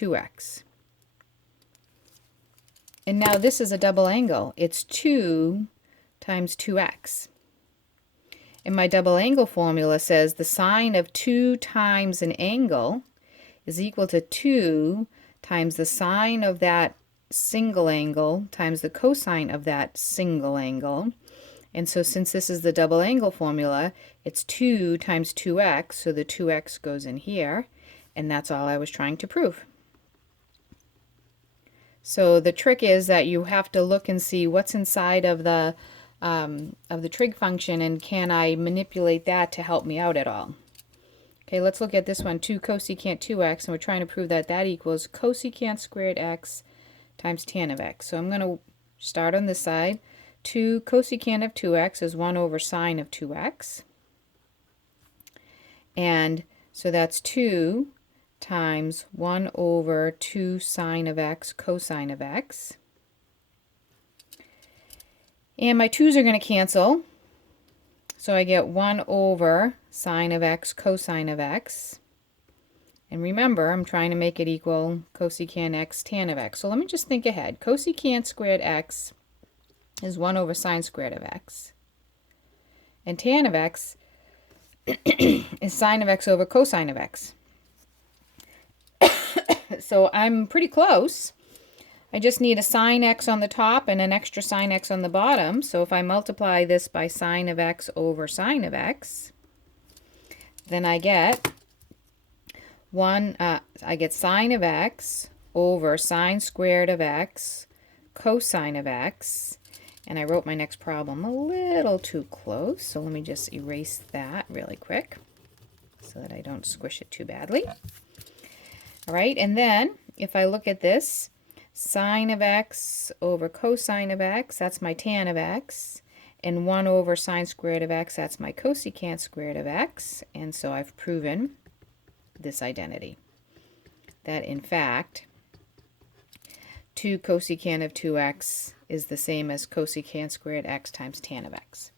2x. And now this is a double angle. It's 2 times 2x. And my double angle formula says the sine of 2 times an angle is equal to 2 times the sine of that single angle times the cosine of that single angle. And so since this is the double angle formula, it's 2 times 2x, so the 2x goes in here, and that's all I was trying to prove. So the trick is that you have to look and see what's inside of the trig function, and can I manipulate that to help me out at all. Okay, let's look at this one, 2 cosecant 2x, and we're trying to prove that that equals cosecant squared x times tan of x. So I'm going to start on this side. 2 cosecant of 2x is 1 over sine of 2x. And so that's 2 times 1 over 2 sine of x cosine of x. And my 2's are going to cancel. So I get 1 over sine of x cosine of x. And remember, I'm trying to make it equal cosecant x tan of x. So let me just think ahead. Cosecant squared x is 1 over sine squared of x. And tan of x is sine of x over cosine of x. So I'm pretty close. I just need a sine x on the top and an extra sine x on the bottom. So if I multiply this by sine of x over sine of x, then I get sine of x over sine squared of x cosine of x. And I wrote my next problem a little too close, so let me just erase that really quick so that I don't squish it too badly. All right, and then if I look at this, sine of x over cosine of x, that's my tan of x, and 1 over sine squared of x, that's my cosecant squared of x, and so I've proven this identity, that in fact 2 cosecant of 2x is the same as cosecant squared x times tan of x.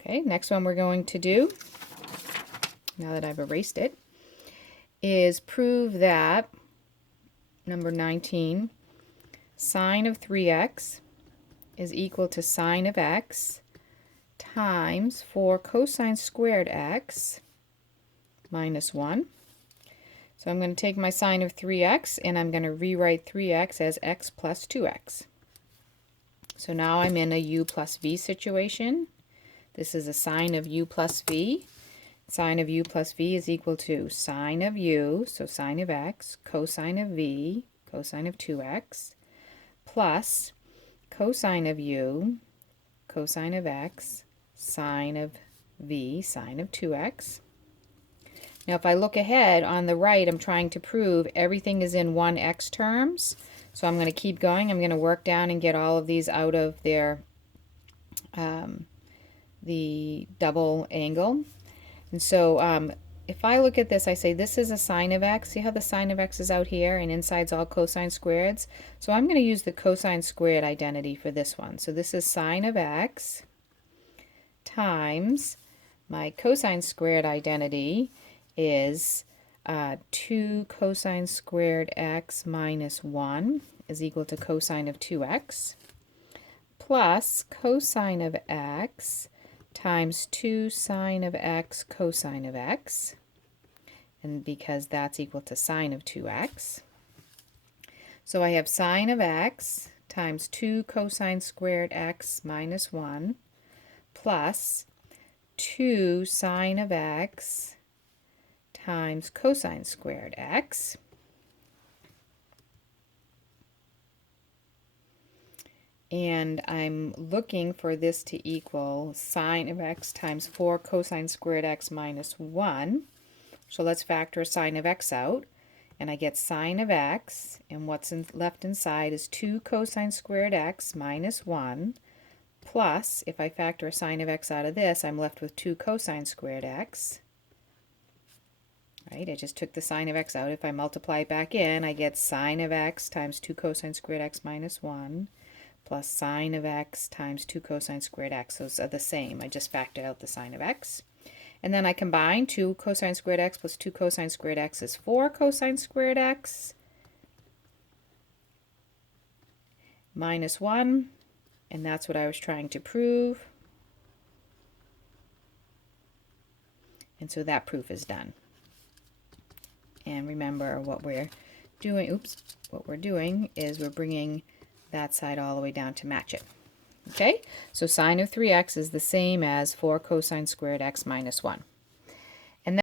Okay, next one we're going to do, now that I've erased it, is prove that, number 19, sine of 3x is equal to sine of x times 4 cosine squared x minus 1. So I'm going to take my sine of 3x and I'm going to rewrite 3x as x plus 2x. So now I'm in a u plus v situation. This is a sine of u plus v. Sine of u plus v is equal to sine of u, so sine of x, cosine of v, cosine of 2x, plus cosine of u, cosine of x, sine of v, sine of 2x. Now if I look ahead on the right, I'm trying to prove everything is in 1x terms. So I'm going to keep going. I'm going to work down and get all of these out of their the double angle. And so if I look at this, I say this is a sine of x. See how the sine of x is out here and inside's all cosine squareds? So I'm going to use the cosine squared identity for this one. So this is sine of x times my cosine squared identity is 2 cosine squared x minus 1 is equal to cosine of 2x plus cosine of x times 2 sine of x cosine of x, and because that's equal to sine of 2x. So I have sine of x times 2 cosine squared x minus 1 plus 2 sine of x times cosine squared x. And I'm looking for this to equal sine of x times 4 cosine squared x minus 1. So let's factor sine of x out. And I get sine of x, and what's left inside is 2 cosine squared x minus 1, plus, if I factor a sine of x out of this, I'm left with 2 cosine squared x. Right, I just took the sine of x out. If I multiply it back in, I get sine of x times 2 cosine squared x minus 1, plus sine of x times 2 cosine squared x. Those are the same. I just factored out the sine of x. And then I combine 2 cosine squared x plus 2 cosine squared x is 4 cosine squared x minus 1. And that's what I was trying to prove. And so that proof is done. And remember what we're doing, what we're doing is we're bringing that side all the way down to match it. Okay, so sine of 3x is the same as 4 cosine squared x minus 1.